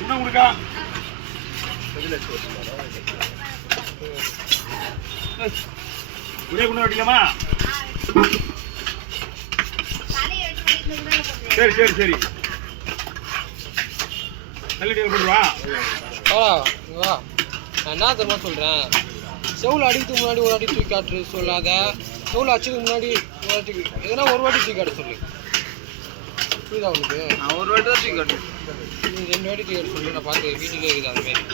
குணம் கொடுக்கா ஒரே குணம் வெட்டிக்கலாமா? சரி சரி சரி நல்ல போடுவா. வா நான் என்ன தெரியுமா சொல்கிறேன், செவில் அடிக்கிறதுக்கு முன்னாடி ஒரு வாட்டி தூக்கி காட்டு சொல்லாத, செவில் அடிச்சதுக்கு முன்னாடி ஒரு வாட்டி எதனா ஒரு வாட்டி தூக்கி காட்ட சொல்லு. புரியுதா அவனுக்கு? நான் ஒரு வாட்டி தான் தூக்கி காட்டுவேன், நீ 2 வாட்டி தூக்கி காட்ட சொல்லு. நான் பார்த்து வீட்டிலே இருக்குது அதுமாரி.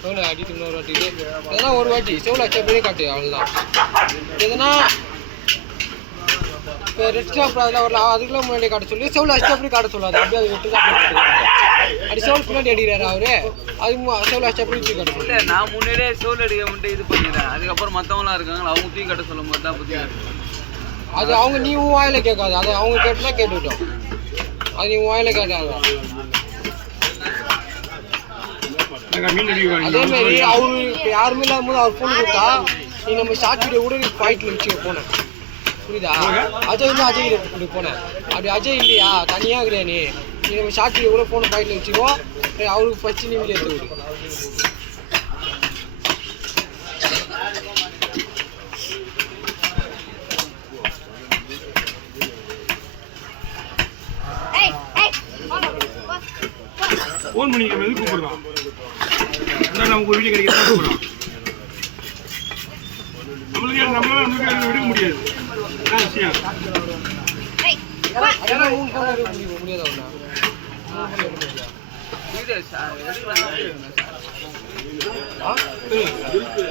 செவில் அடிக்கிறதுக்கு முன்னாடி ஒரு வாட்டி எதனா ஒரு வாட்டி செவில் அடிச்ச அப்படியே காட்டு, அவ்வளோதான். எதனா இப்போ ரெட் ஸ்டாப் அதில் வரலாம், அதுக்குலாம் முன்னாடி காட்ட சொல்லி செவில் அடிச்சு அப்படி காட்ட சொல்லாது. அப்படியே அது விட்டு தான் அப்படி செவில் பின்னாடி அடிக்கிறாரு அவரு, அது செவில் அடிச்சு அப்படி தூக்கி காட்ட சொல்லு. இல்லை நான் முன்னாடியே செவில் அடிக்க மட்டும் இது பண்ணிடுறேன். அதுக்கப்புறம் மற்றவங்களாம் இருக்காங்களா, அவங்க தூக்கி காட்ட சொல்லும் போது தான் புத்தி. அது அவங்க நீ உன் வாயில கேட்காது, அது அவங்க கேட்டுனா கேட்டுவிட்டோம். அது நீ உன் வாயில கேட்காது. அதே மாதிரி அவரு இப்போ யாருமே இல்லாத போது அவர் ஃபோன் கொடுத்தா நீ நம்ம ஷார்ட் வீடியோ கூட நீ பாயிண்ட்ல வச்சுக்க போனேன். புரியுதா? அஜய் இருந்தால் அஜய் இப்படி போனேன். அப்படி அஜய் இல்லையா தனியாக இருக்கிறியா நீ நம்ம ஷார்ட் வீடியோ கூட ஃபோனை பாயிண்ட்ல வச்சுக்கோ. அவருக்கு ஃபஸ்ட்டு நீ வீடியோ எடுத்து விடு. ஃபோன் பண்ணி நம்ம எதுக்கு கூப்பிடுறோம்? நமக்கு ஒரு வீடியோ கிடைக்கிறதா கூப்பிடுறோம். நம்மளால எடுக்க முடியாது. விஷயம் அதெல்லாம் 3 ஃபோன் எடுக்க முடியாது.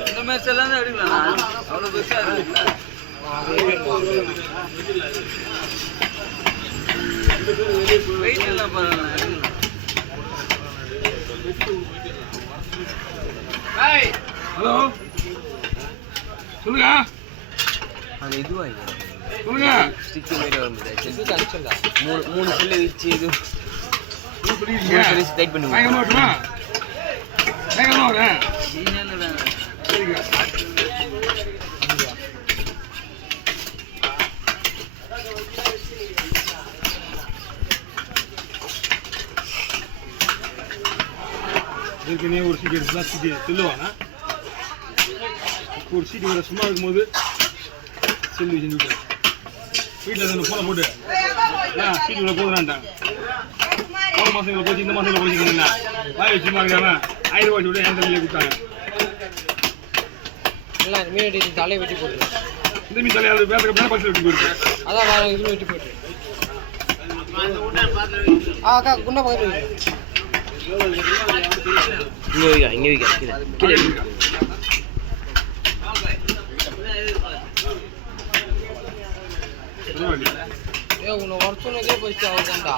இந்த மேட்ச் எல்லாம் தான் எடுக்கலாம். அவ்வளோ பெருசாக இருக்குல்ல. வெயிட் எல்லாம் பரவாயில்ல. ஹலோ சொல்லுங்க. அது இதுவாங்க சொல்லுங்க. ஸ்டிக்கு மாரி வந்து அடிச்சா 3 பிள்ளை வச்சு இது டைட் பண்ணி ஏற்கனவே ஒரு சீட் எடுத்துலாம் சீட்டு சொல்லுவாங்க. ஒரு சீட்டு வர சும்மா இருக்கும்போது செல்லு செஞ்சுட்டேன். வீட்டில் இருந்து ஃபோனை போட்டு சீட்டு இவ்வளோ போதுறான்ட்டாங்க. போன மாதம் இவ்வளோ போச்சு, இந்த மாதம் இவ்வளோ போச்சுங்களா வாய் வச்சுமா இருக்காம 1000 ரூபாய் விட்டு என் தலையிலே கொடுத்தாங்க. இல்லை மீன் தலையை வெட்டி போட்டு இந்த மீன் தலையாவது பேசுறதுக்கு பஸ்ஸில் வெட்டி போயிருக்கு. அதான் வேறு இதில் வெட்டி போட்டு அக்கா குண்டா பக்கத்தில் இங்கே வைக்க கீழே உன்னை வர சொன்னதே போயிடுச்சு அவர் தான்டா.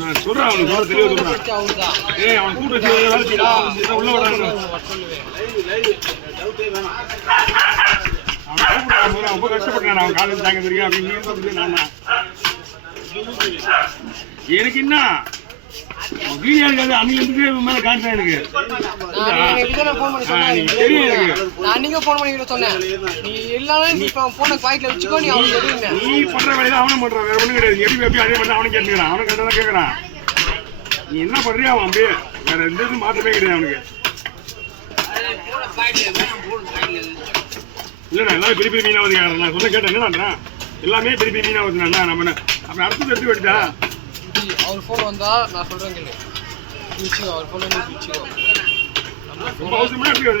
நான் சொல்றேன் அவனுக்கு சொல்ல தெளிவா சொல்றேன். அவர் தான் அவன் கூட்டு வச்சு உள்ள வராங்க. அவன் ரொம்ப கஷ்டப்பட்டான். அவன் காலேஜ் தாங்க தெரியும் அப்படின்னு நான் எனக்கு என்ன வீடியோ இருக்காது. அன்னைக்கு மேல காட்டுறேன் எனக்கு தெரியும். எனக்கு ஃபோன் பண்ணி சொன்னேன் நீ எல்லாரும் போன பாக்கெட்ல வச்சுக்கோ. நீ பண்ற வேலையில அவனும் பண்றான், வேற ஒண்ணும் கிடையாது. எப்படி எப்படி அதே பண்ண அவனும் கேட்டுக்கிறான். அவனும் கரெக்டாக கேட்கறான். நீ என்ன பண்றியா அவன் அப்படியே வேற எந்த இதுவும் மாற்றமே கிடையாது அவனுக்கு. இல்லைண்ணா எல்லாரும் பெரிய பெரிய மீனாவது நான் சொல்ல கேட்டேன். என்னடா எல்லாமே பெரிய பெரிய மீனாவது நம்ம அப்படி அடுத்தது எடுத்து போயிட்டா. அவர் ஃபோன் வந்தா நான் சொல்றேன் கேளு. அவர் ஃபோன் ரொம்ப அவசரமா எப்படி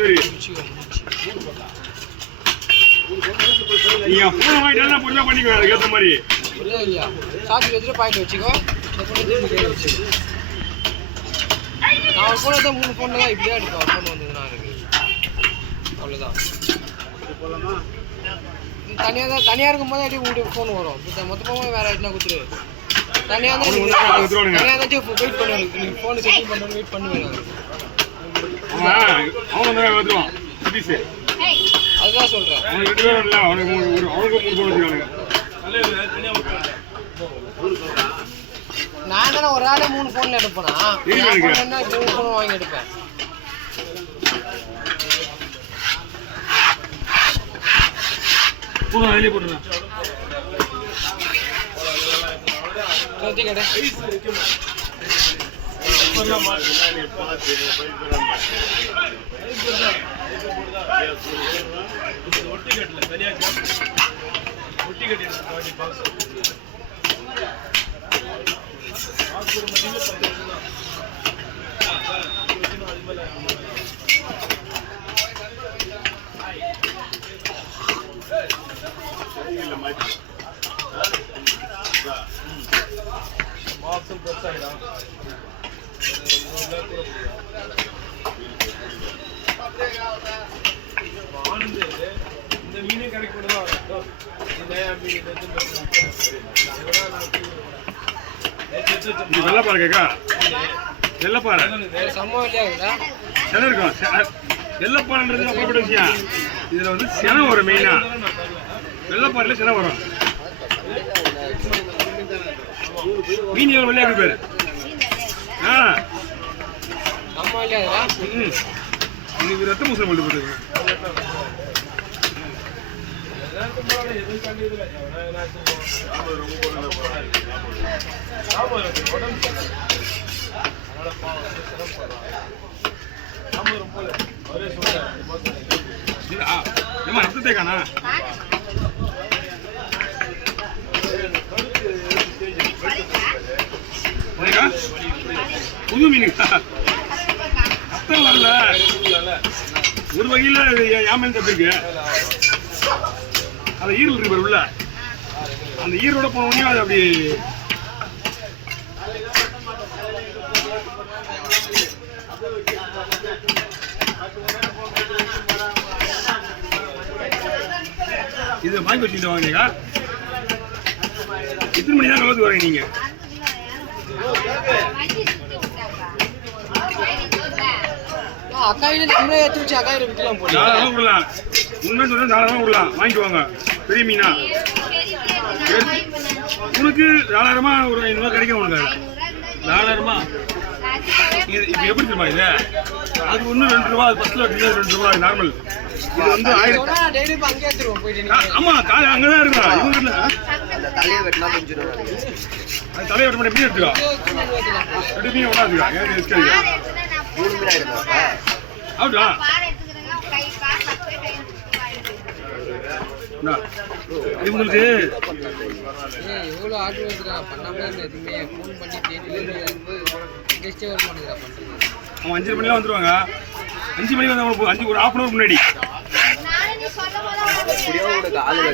நீ ஃபோன் வாங்கிட்டா பொறுமையா பண்ணிக்கோ. அதுக்கேற்ற மாதிரி இல்லையா சாப்பிட்டு வச்சுட்டு பாயிண்ட் வச்சுக்கோ. நான் ஃபோனை தான் 3 ஃபோனில் தான் இப்படிதான் எடுப்பேன். ஃபோன் வந்ததுன்னா எனக்கு அவ்வளோதான். தனியாக இருக்கும்போது அப்படியே உங்களுக்கு ஃபோன் வரும். மொத்தமாக வேற ஆகிட்டுனா கொடுத்துரு. தனியாக தான் வெயிட் பண்ணுவாரு. நீங்கள் ஃபோனு செட்டிங் பண்ணுறது வெயிட் பண்ணுவேன். அதுதான் சொல்கிறேன். நான் தானே ஒரு ஆளே 3 ஃபோனில் எடுப்பேனா? 3 ஃபோன் வாங்கி எடுப்பேன். கடை இந்த மீனே கரெக்ட் பண்ணுதான் வெள்ளப்பாறை கேக்கா வெள்ளப்பாறை சம்பவம் இல்லையா சென இருக்கும் வெள்ளப்பாறைன்றது அப்படி விஷயம் இதுல வந்து சென வரும் மெயினா வெள்ளப்பாறையில சென வரும் மீன் வெள்ளையாக்கு பேரு சம்பவம் இல்லையா இது ரத்த மூசம் கொண்டு போட்டுருங்க ரத்தத்தை காணா புது மீனுக்கா ரத்தம் வரல ஒரு வகையில் யாமன் தப்பிருக்கு அந்த ஈரல் இருக்கு உள்ள அந்த ஈரோட போனோடனே அது அப்படி இது வாங்கி வச்சுட்டு வாங்க எத்தனை மணி தான் கலந்து வரீங்க நீங்க அக்காயில நம்மளே ஏற்றி வச்சு அக்காயில விற்கலாம் போல தாராளமாக விடலாம் உண்மை சொல்ல தாராளமாக விடலாம் வாங்கிக்குவாங்க பெரிய மீனா உனக்கு 4000 ஒரு 500 கிடைக்கும் உனக்கு 4000 இது இப்போ எப்படி தெரியுமா இது அது ஒன்று 2 ரூபா 10 கிலோ 2 ரூபா நார்மல் இது வந்து 1000 டெய்லி அங்கே எடுத்துருவோம் போயிட்டு ஆமா அங்கே தான் இருக்கா இவங்க தலையை வெட்டினா கொஞ்சம் அது தலையை வெட்ட எப்படி எடுத்துக்கா ரெண்டு மீன் ஒன்றாதுக்கா ஏன் எஸ்கேக்கா 3 மீன் ஆயிடுமா அப்படியா இது உங்களுக்கு எவ்வளோ ஆர்டர் வந்துடா பண்ணாமல் எதுவுமே ஃபோன் பண்ணி தேடிலேருந்து இன்ட்ரெஸ்டே வர மாட்டேங்கிறா பண்ணுறது அவன் 5 மணிலாம் வந்துருவாங்க 5 மணிக்கு வந்து ஒரு 1/2 hour முன்னாடி ஆளு